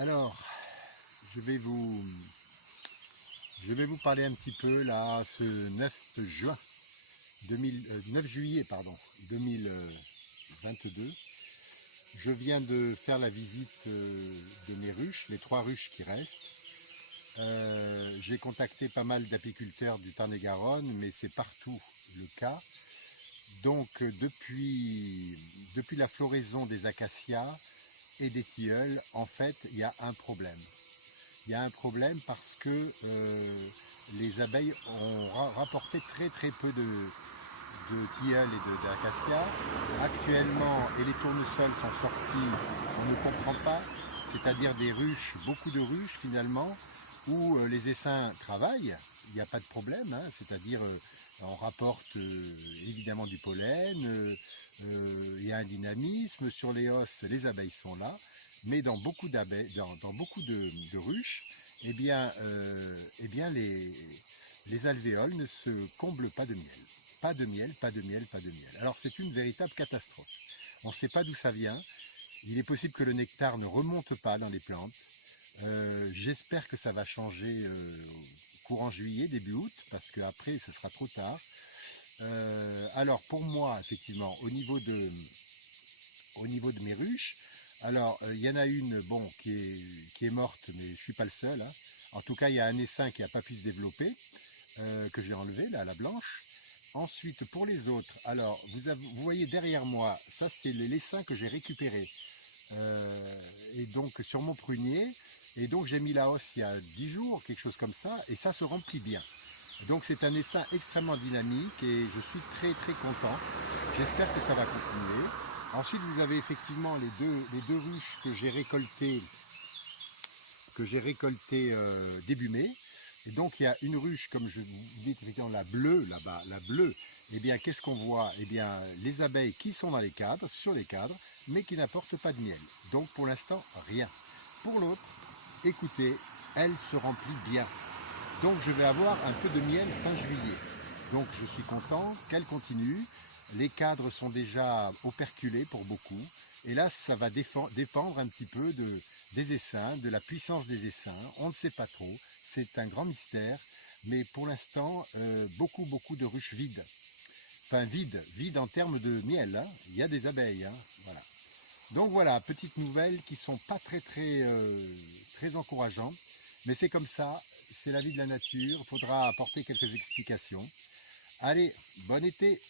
Alors, je vais vous, je vais vous parler un petit peu là, ce 9 juillet 2022. Je viens de faire la visite de mes ruches, les 3 ruches qui restent. J'ai contacté pas mal d'apiculteurs du Tarn-et-Garonne, mais c'est partout le cas. Donc depuis la floraison des acacias et des tilleuls, en fait, il y a un problème. Il y a un problème parce que les abeilles ont rapporté très peu de tilleuls et d'acacias. Actuellement, et les tournesols sont sortis, on ne comprend pas, c'est-à-dire des ruches, beaucoup de ruches finalement, où les essaims travaillent, il n'y a pas de problème, hein, c'est-à-dire on rapporte évidemment du pollen, il y a un dynamisme, sur les os, les abeilles sont là, mais dans beaucoup d'abeilles, dans beaucoup de ruches, les alvéoles ne se comblent pas de miel. Pas de miel, pas de miel, pas de miel. Alors c'est une véritable catastrophe. On ne sait pas d'où ça vient. Il est possible que le nectar ne remonte pas dans les plantes. J'espère que ça va changer courant juillet, début août, parce qu'après ce sera trop tard. Alors pour moi, effectivement, au niveau de mes ruches, alors il y en a une qui est morte, mais je ne suis pas le seul, hein. En tout cas, il y a un essaim qui n'a pas pu se développer, que j'ai enlevé, là, la blanche. Ensuite, pour les autres, alors vous voyez derrière moi, ça c'est l'essaim que j'ai récupéré. Et donc sur mon prunier, et donc j'ai mis la hausse il y a 10 jours, quelque chose comme ça, et ça se remplit bien. Donc c'est un essaim extrêmement dynamique et je suis très content. J'espère que ça va continuer. Ensuite vous avez effectivement les deux ruches que j'ai récoltées début mai. Et donc il y a une ruche, comme je vous dis effectivement, la bleue là-bas, la bleue. Eh bien qu'est-ce qu'on voit? Eh bien les abeilles qui sont dans les cadres, sur les cadres, mais qui n'apportent pas de miel. Donc pour l'instant rien. Pour l'autre, écoutez, elle se remplit bien. Donc je vais avoir un peu de miel fin juillet. Donc je suis content qu'elle continue. Les cadres sont déjà operculés pour beaucoup. Et là, ça va dépendre un petit peu des essaims, de la puissance des essaims. On ne sait pas trop. C'est un grand mystère. Mais pour l'instant, beaucoup de ruches vides. Enfin vides en termes de miel, hein. Il y a des abeilles, hein. Voilà. Donc voilà, petites nouvelles qui sont pas très encourageantes. Mais c'est comme ça, c'est la vie de la nature. Il faudra apporter quelques explications. Allez, bon été!